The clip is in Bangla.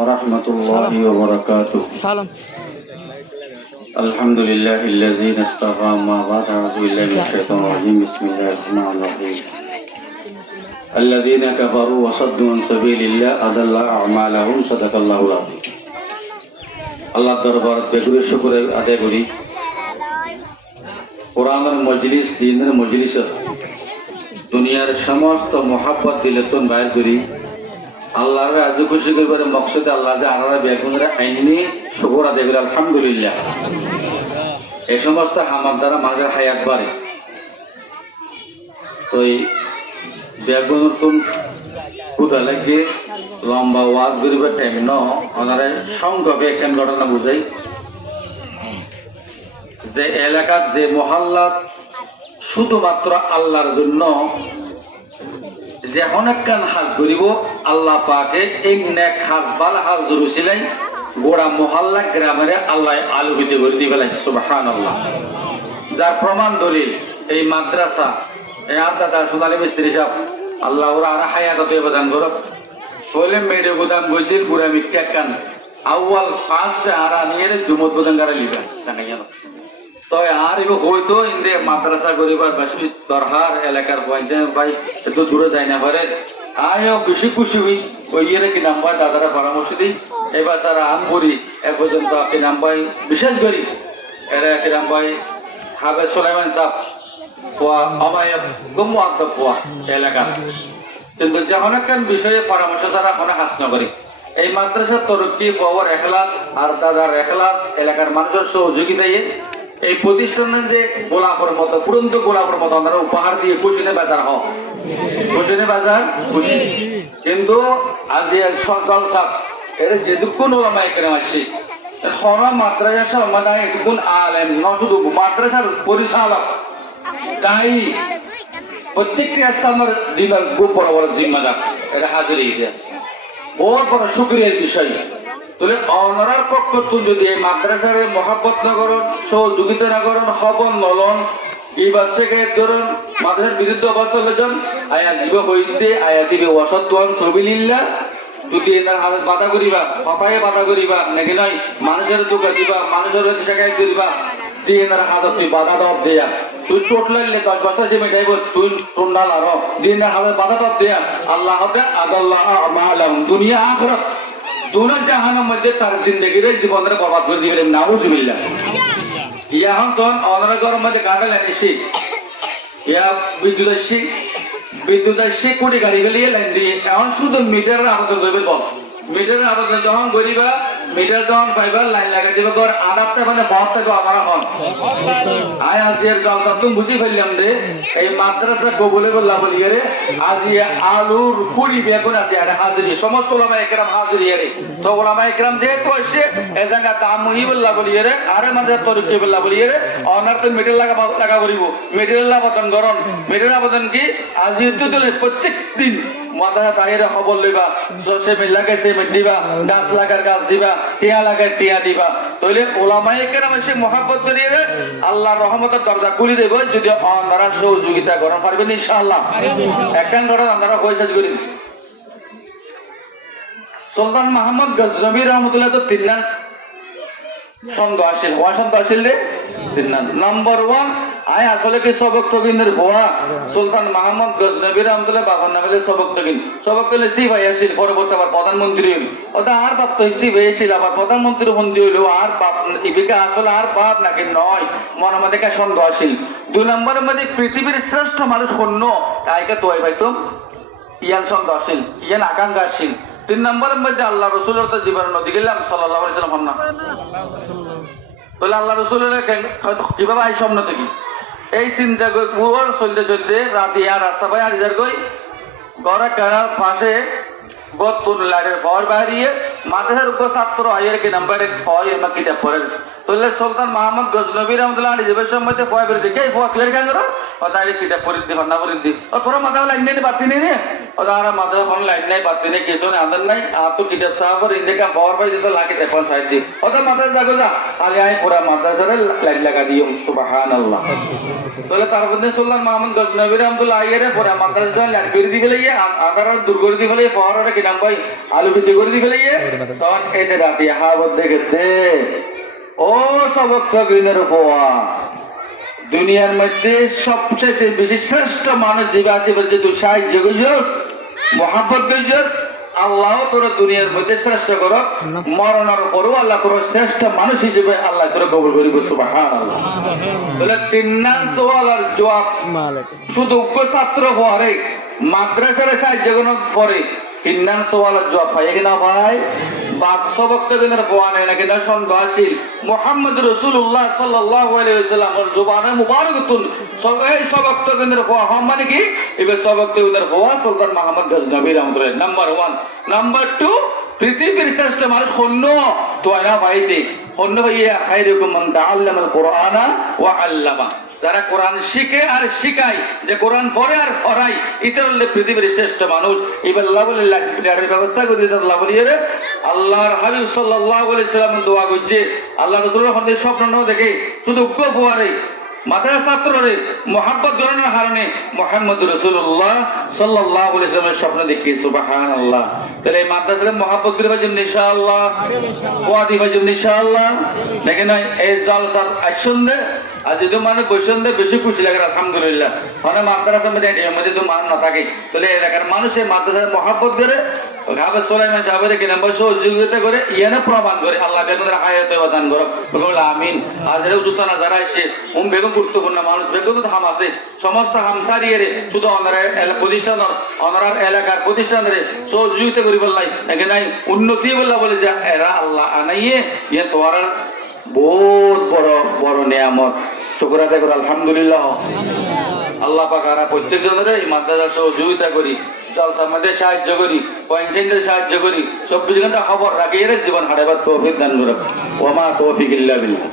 ورحمة الله وبركاته. الحمد لله الذي اصطفى ما بعد أعوذ بالله من الشيطان الرجيم بسم الله الرحمن الرحيم. الذين كفروا وصدوا عن سبيل الله أضل أعمالهم صدق الله العظيم. আল্লাহ দরবারে বেগুরে শুকর আদায় করি। কোরআনের মজলিস দ্বীনের মজলিস দুনিয়ার সমস্ত মোহাব্বত দিলেতন বাইর করি আল্লাহর রাজি খুশি করবার মকসদে আল্লাহ যে আনারা বেগুনরা আইনি শুকর আদায় করি আলহামদুলিল্লাহ। এই সমস্ত আমার দ্বারা মানুষের হায়াত বাড়ে। তো এই বেগুনের কোন কোথা লাগে লম্বা ওয়াজ করিবার টাইম ন ওনারা সংক্ষেপে একখান ঘটনা বুঝাই যে এলাকার যে মহল্লাত শুধুমাত্র আল্লাহর জন্য যে অনেকখান হাজ করিব আল্লাহ পাকে এই নেক হাজ বাল হাজ ধরেছিলেন গোড়া মহল্লা গ্রামের আল্লাহ আলোকিত করে দিয়ে ফেলেন সুবহানাল্লাহ। যার প্রমাণ দলিল এই মাদ্রাসা এই আদাদা সোনালী মিস্ত্রি সাহেব আল্লাহ ওরা আর হায়াত অবদান করক বলে মেয়ের গোদাম গজির বুড়া মিটকা কান আউয়াল ফার্স্ট আর আনিয়ে জুমত বোদান গাড়ি লিবা জানা গেল। তো আর এগুলো হয়তো ইন্দে মাদ্রাসা করিবার বেশি দরকার এলাকার ভাই একটু দূরে যায় না পারে আয়ও বেশি খুশি হই ওই ইয়ে কি নাম পাই দাদারা পরামর্শ দিই এবার তারা আম করি এ পর্যন্ত কি নাম পাই বিশেষ করি এরা কি নাম পাই হাবে সুলাইমান সাহেব পোয়া আমায় গম্য আত্ম পোয়া এলাকা কিন্তু যে অনেকক্ষণ বিষয়ে পরামর্শ তারা কোনো হাস না করি এই মাদ্রাসার তরফি পাওয়ার এখলাস আর দাদার এখলাস এলাকার মানুষের সহযোগিতায় এই প্রতিষ্ঠানের যে গোলাপের মতো পুরন্ত গোলাপের মতো আমরা উপহার দিয়ে কুশিনে বাজার হোক কুশিনে বাজার খুশি। কিন্তু আজ সরকার সাহেব এর যেটুকুন ওলামা এখানে আসছে হরা মাদ্রাসা আমাদের এটুকুন আলেম ন শুধু মাদ্রাসার পরিচালক তাই প্রত্যেকটি রাস্তা আমার দিবার খুব বড় বড় জিম্মাদার এটা হাজির বড় বড় শুক্রিয়ার বিষয় তাহলে অনারার পক্ষ যদি এই মাদ্রাসার মহাব্বত না করুন সহযোগিতা না করুন হবন নলন এই বাচ্চাকে ধরুন মাদ্রাসার বিরুদ্ধে অবস্থা লেজন আয়া জীব হইতে আয়া দিবে ওয়াসাতুন সবিলিল্লাহ যদি এনার হাতে বাধা করিবা হতায়ে বাধা করিবা নাকি নয় মানুষের দোকা দিবা মানুষের জায়গায় দিবা দিয়ে এনার হাতত তুই বাধা দব দেয়া তুই চোট লাগলে 10 বছর সে মেটাইব তুই টন্ডাল আরো দিয়ে এনার হাতে বাধা দব দেয়া আল্লাহ হবে আদাল্লাহ আমালাম দুনিয়া আখিরাত দুনো জাহানের মধ্যে তার জিন্দেগির জীবনের বরবাদ করে দিবেন নাউজুবিল্লাহ। ইয়া হন তখন অনারগর মধ্যে গাড়ি লাইনেছি ইয়া বিদ্যুৎ আসছে কোটি গাড়ি গেলিয়ে লাইন দিয়ে এখন শুধু মিটারের আবেদন করবে বল মিটারের আবেদন যখন করিবা মিটার যখন পাইবা লাইন লাগাই দিবা কর আদারটা মানে বহুত থেকে আমার হন আয় আজির গল্পটা তুমি বুঝি ফেললাম রে এই মাদ্রাসা কবুলে বললা বলিয়ে রে আজি আলুর কুড়ি বেগুন আছে আর হাজিরি সমস্ত ওলামা একরাম হাজিরি রে তো ওলামা একরাম যেহেতু আসছে এই জায়গা তামুহি বললা বলিয়ে রে আরে মাঝে তরিকি বললা বলিয়ে রে অনার তো মিটার লাগা করিব মিটারের আবেদন করন মিটারের আবেদন কি আজি প্রত্যেক দিন মাদ্রাসা তাহিরে খবর লইবা সে মিল্লাকে সে দিবা গাছ লাগার গাছ দিবা টিয়া লাগার টিয়া দিবা তাহলে ওলামায়ে কেরাম এসে মহাব্বত করিয়ে আল্লাহর রহমতের দরজা খুলে দেব যদি আপনারা সহযোগিতা করেন পারবেন ইনশাআল্লাহ। একখান ধরেন আপনারা পয়সা করেন সুলতান মাহমুদ গজনবী রহমতুল্লাহ তো 3 নাম সন্দেহ আসিল হওয়া সন্দেহ আসিল রে 3 নাম নম্বর 1 আয় আসলে কি সবক তকিনের ভোয়া সুলতান মাহমুদ গজনবী রহমতুল্লাহ বাবার নামে সবক তকিন সি ভাই আসিল পরবর্তী আবার প্রধানমন্ত্রী হইল ওটা আর বাপ তো সি ভাই আসিল আবার প্রধানমন্ত্রী মন্ত্রী হইল আর বাপ ইবিকা আসলে আর বাপ নাকি নয় মনের মধ্যে কা সন্দেহ আসিল। 2 নম্বরের মধ্যে পৃথিবীর শ্রেষ্ঠ মানুষ শূন্য তাইকে তো ভাইতো ইয়ান সন্দেহ আসিল ইয়ান আকাঙ্ক্ষা আসিল। 3 নম্বরের মধ্যে আল্লাহ রসুলের তো জীবন নদী গেলাম সাল্লাল্লাহু আলাইহি সাল্লাম না তাহলে আল্লাহ রসুলের কিভাবে আই স্বপ্ন থেকে এই চিন্তা করে চলতে চলতে রাতে আর রাস্তা পাই আর ইজার গই গড়া কারার পাশে গতুন লাইটের ফর বাড়িয়ে মাথার উপর ছাত্র আয়ের কি নাম্বারে ফর এমা কিতাব পড়েন তাহলে সুলতান মাহমুদ গজনবী রহমতুল্লাহ আলী জীবের সম্মতে ফয় বের দিকে ফয় ক্লিয়ার কেন করো ওটা কিতাব পড়ে দি ভান্না পড়ে দি ও তোরা মাথা লাইন নেই বাতি নেই ওটা আর মাথা কোন লাইন নাই বাতি নেই কিছু নেই আদর নাই আর তো কিতাব সাহাবর ইন্দে কা ফর পাই দিছ লাগে দেখুন সাইড দি ওটা মাথা জাগো যা আলে আই পুরা মাথা ধরে লাইন লাগা দিও সুবহানাল্লাহ। তাহলে তার মধ্যে সুলতান মাহমুদ গজনবী রহমতুল্লাহ আইরে পুরা মাথা ধরে লাইন করে দি ফেলে আদার দূর করে দি ফেলে ফর কি নাম ভাই আলু ভিত্তি করে দিবে লাগিয়ে তখন এতে রাতে হাবত দেখে ও সবক দিনের পোয়া দুনিয়ার মধ্যে সবচেয়ে বেশি শ্রেষ্ঠ মানুষ জীবা আছে বলছে তুই সাহায্য করছিস মহাব্বত করছিস আল্লাহ তোর দুনিয়ার মধ্যে শ্রেষ্ঠ কর মরণের পরও আল্লাহ তোর শ্রেষ্ঠ মানুষ হিসেবে আল্লাহ তোর কবুল করিব সুবহানাল্লাহ তাহলে তিন নাম সওয়ালের জবাব শুধু ছাত্র পড়ে মাদ্রাসার সাহায্য করার পরে তিন নাম সওয়ালের জবাব পাই কিনা ভাই বাকসবক্তদিনের কোয়ানে নাকি না সন্দেহশীল মুহাম্মদ রাসূলুল্লাহ সাল্লাল্লাহু আলাইহি ওয়াসাল্লামের জবানে মুবারাকাতুন সবাই সবক্তদিনের কোয়া মানে কি এবে সবক্তদিনের কোয়া সুলতান মুহাম্মদ গজনবী রাহমাতুল্লাহ নাম্বার 1 নাম্বার 2 পৃথিবীর শ্রেষ্ঠ মানুষ অন্য তোয়না ভাইতে অন্য ভাইয়া খায়রুকুম মান তাআল্লামাল কুরআনা ওয়া আল্লামা যারা কোরআন শিখে আর শিখায় যে কোরআন পড়ে আর পড়ায় এটা হলে পৃথিবীর শ্রেষ্ঠ মানুষ এবার আল্লাহ বলে লাঠির ব্যবস্থা করে দিতে আল্লাহ বলিয়ে রে আল্লাহর হাবিব সাল্লাল্লাহু আলাইহি সাল্লাম দোয়া করছে আল্লাহ রাসূলের হাতে স্বপ্ন ন দেখে শুধু উপহারে মাদ্রাসা ছাত্ররে মোহাব্বত ধরনের কারণে মুহাম্মদ রাসূলুল্লাহ সাল্লাল্লাহু আলাইহি ওয়াসাল্লামের স্বপ্ন দেখে সুবহানাল্লাহ তাহলে এই মাদ্রাসার মোহাব্বত দিবার জন্য ইনশাআল্লাহ ওয়া দিবার জন্য ইনশাআল্লাহ দেখেন এই জালসার আসন্দে আর যদি মানে বৈষন্যে বেশি খুশি লাগে আলহামদুলিল্লাহ মানে মাদ্রাসার মধ্যে এর মধ্যে তো মান না থাকে তাহলে এলাকার মানুষের মাদ্রাসার মহাব্বত করে ঘাবে সোলাইমান সাহেবের কিনা সহযোগিতা করে ইয়ানে প্রমাণ করে আল্লাহ বেগুনের হায়াতে দান করো বলে আমিন আর যারা জুতা না যারা এসে বেগুন গুরুত্বপূর্ণ মানুষ বেগুন হাম আছে সমস্ত হামসারিয়ে শুধু প্রতিষ্ঠানের অনার এলাকার প্রতিষ্ঠানের সহযোগিতা করি বললাই নাকি নাই উন্নতি বললা বলে যে এরা আল্লাহ আনাইয়ে ইয়ে তোমার বহুত বড় বড় নিয়ামত শুকর আদায় করে আলহামদুলিল্লাহ আল্লাহ পাক আর প্রত্যেকজনের এই মাদ্রাসার সহযোগিতা করি জলসার মধ্যে সাহায্য করি পয়েন্টের সাহায্য করি 24 ঘন্টা খবর রাখি জীবন হারাবার তৌফিক দান করুন ওয়া মা তৌফিক ইল্লা বিল্লাহ।